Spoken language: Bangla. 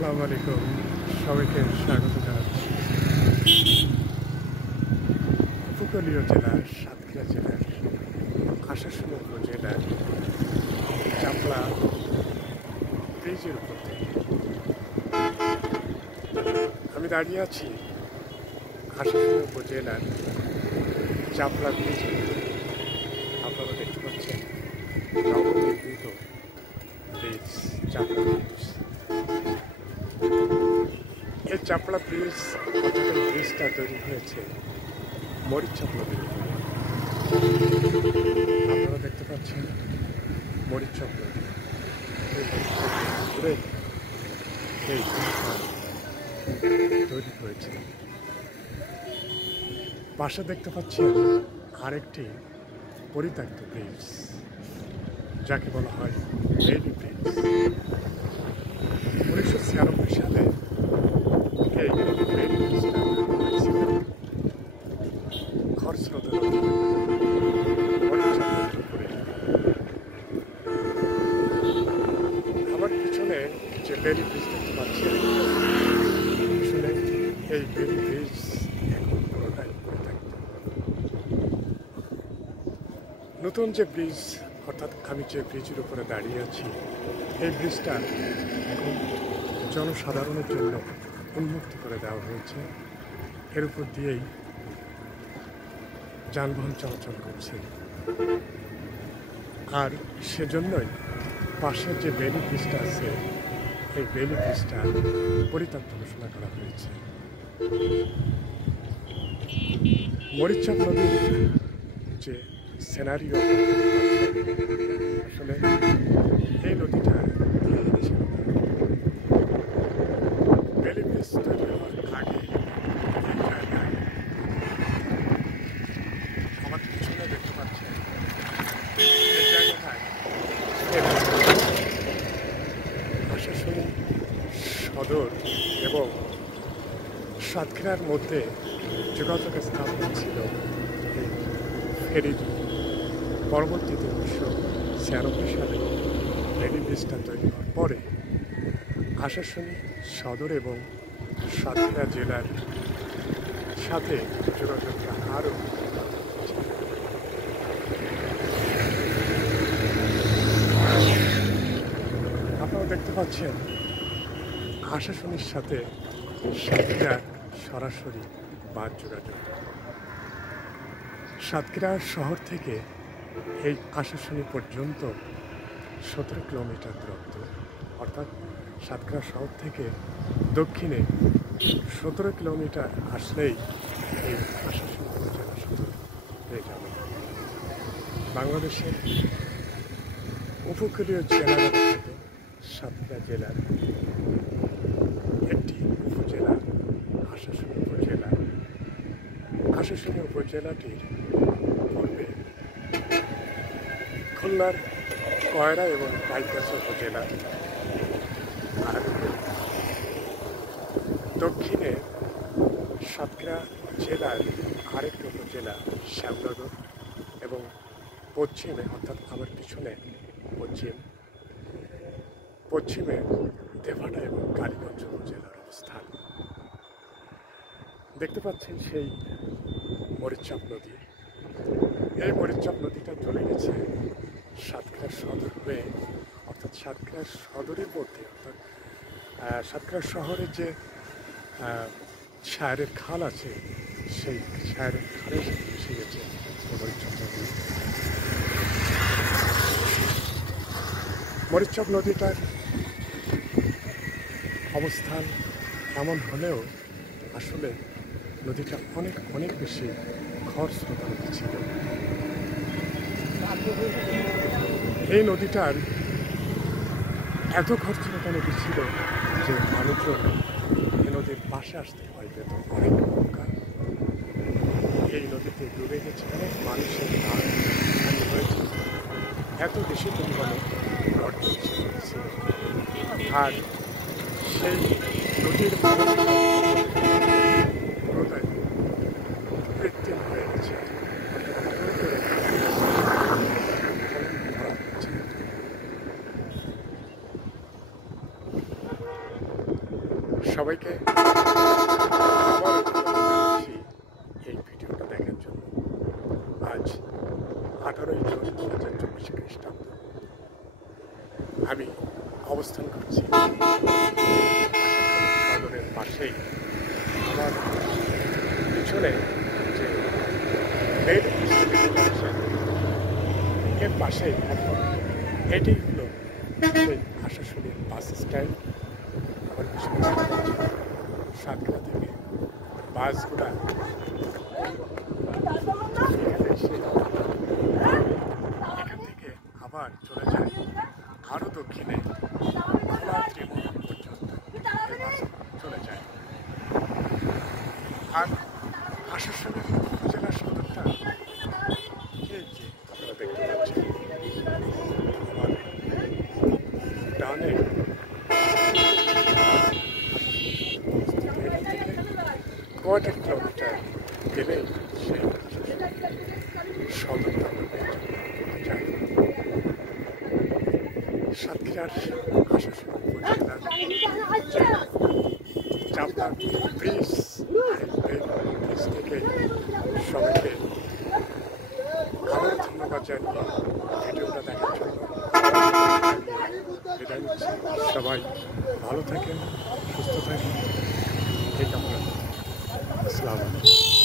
আসসালামু আলাইকুম, সবাইকে স্বাগত জানাচ্ছি। উপকূলীয় জেলার সাতক্ষীরা জেলার আশাশুনি উপজেলার চাপলা ব্রিজের উপর থেকে আমি দাঁড়িয়ে আছি। আশাশুনি উপজেলার চাপলা ব্রিজের উপর আপনারা দেখতে পাচ্ছেন নবনির্মিত ব্রিজ, চাপলা ব্রিজ। এই চাপলা ব্রিজ অর্থাৎ এই ব্রিজটা তৈরি হয়েছে মরিচচক নদীর উপরে। আপনারা দেখতে পাচ্ছেন মরিচচক নদী, এই ঘুরে এই ব্রিজটা তৈরি হয়েছে। পাশে দেখতে পাচ্ছেন আরেকটি পরিত্যক্ত ব্রিজ, যাকে বলা হয় বেইলি ব্রিজ। 1996 সালে এই বেইলি ব্রিজটা হয়েছিল খরস্রোতা নদী মরিচচক নদীর উপরে। আমার পিছনে যে বেইলি ব্রিজ দেখতে পাচ্ছেন, আসলে এই বেইলি ব্রিজ এখন পুরোটাই পরিত্যক্ত। নতুন যে ব্রিজ, অর্থাৎ আমি যে ব্রিজের উপরে দাঁড়িয়ে আছি, এই ব্রিজটা এখন জনসাধারণের জন্য উন্মুক্ত করে দেওয়া হয়েছে। এর উপর দিয়েই যানবাহন চলাচল করছে। আর সেজন্যই পাশের যে বেইলি ব্রিজটা আছে, এই বেইলি ব্রিজটা পরিত্যক্ত ঘোষণা করা হয়েছে। মরিচচক নদীর যে সিনারিও, আসলে এই নদীটা ছিল না। বেইলি ব্রিজ তৈরি হওয়ার আগে এই জায়গায় আমার পিছনে দেখতে পাচ্ছেন, এই জায়গাটায় আশাশুনি সদর এবং সাতক্ষীরার মধ্যে যোগাযোগ স্থাপন ছিল এই ফেরি। পরবর্তীতে 1996 সালে বেইলি ব্রিজটা তৈরি হওয়ার পরে আশাশুনি সদর এবং সাতক্ষীরা জেলার সাথে যোগাযোগটা আরও আপনারা দেখতে পাচ্ছেন আশাশুনির সাথে সাতক্ষীরার সরাসরি বাস যোগাযোগ। সাতক্ষীরা শহর থেকে এই আশাশুনি পর্যন্ত 17 কিলোমিটার দূরত্ব, অর্থাৎ সাতক্ষীরা শহর থেকে দক্ষিণে 17 কিলোমিটার আসলেই এই আশাশুনি উপজেলা সদর হয়ে যাবে। বাংলাদেশের উপকূলীয় জেলার মধ্যে সাতক্ষীরা জেলার একটি উপজেলা আশাশুনি উপজেলা। আশাশুনি উপজেলাটির পূর্বে খুলনার কয়রা এবং পাইকগাছা উপজেলা, আর দক্ষিণে সাতক্ষীরা জেলার আরেকটি উপজেলা শ্যামনগর, এবং পশ্চিমে, অর্থাৎ আমার পিছনে পশ্চিমে দেভাটা এবং কালীগঞ্জ উপজেলার অবস্থান। দেখতে পাচ্ছেন সেই মরিচচক নদী। এই মরিচচক নদীটা চলে গেছে সাতক্ষীরা সদর হয়ে, অর্থাৎ সাতক্ষীরা সদরের মধ্যে, অর্থাৎ সাতক্ষীরা শহরের যে শায়ের খাল আছে, সেই শায়ের খালের সাথে মিশে গেছে মরিচচক নদী। মরিচচক নদীটার অবস্থান এমন হলেও আসলে নদীটা অনেক অনেক বেশি খরস্রোতা নদী ছিল। এই নদীটার এত খরস্রোতা নদী ছিল যে মানুষজন এই নদীর পাশে আসতে ভয় পেত। অনেক নৌকা এই নদীতে ডুবে গেছে, অনেক মানুষের প্রাণ হয়েছে, এত বেশি পরিমাণে অর্জন ছিল। আর সেই নদীর পুরোটাই কৃত্রিম হয়ে গেছে। সবাইকে আবার এই ভিডিওটা দেখার জন্য। আজ 18ই জুন 2024 খ্রিস্টাব্দ। আমি অবস্থান করছি সদরের পাশেই। আমার পিছনে যে রেল স্টেশন এর পাশেই এটি হলো সেই আশাশুড়ির বাস স্ট্যান্ড। আমার পিছনে সাতক্ষীরা থেকে বাসগুলা এখান থেকে আবার চলে যায় আরও দক্ষিণে খোলা ত্রিমোহন পর্যন্ত চলে যায়। আর আশাশুড়ির উপজেলা সদরটা এই যে আপনারা দেখতে পাচ্ছেন আমার ডানে কয়েক কিলোমিটার গেলেই সেই সদরটা যায়। সাতক্ষীরার আশাশুড়ি উপজেলার চাপড়া ব্রিজ থেকে সবাইকে আবার ধন্যবাদ জানিয়ে ভিডিওটা দেখার জন্য বিদায় নিচ্ছি। সবাই ভালো থাকেন, সুস্থ থাকেন, এই কামনা। আসসালামু আলাইকুম।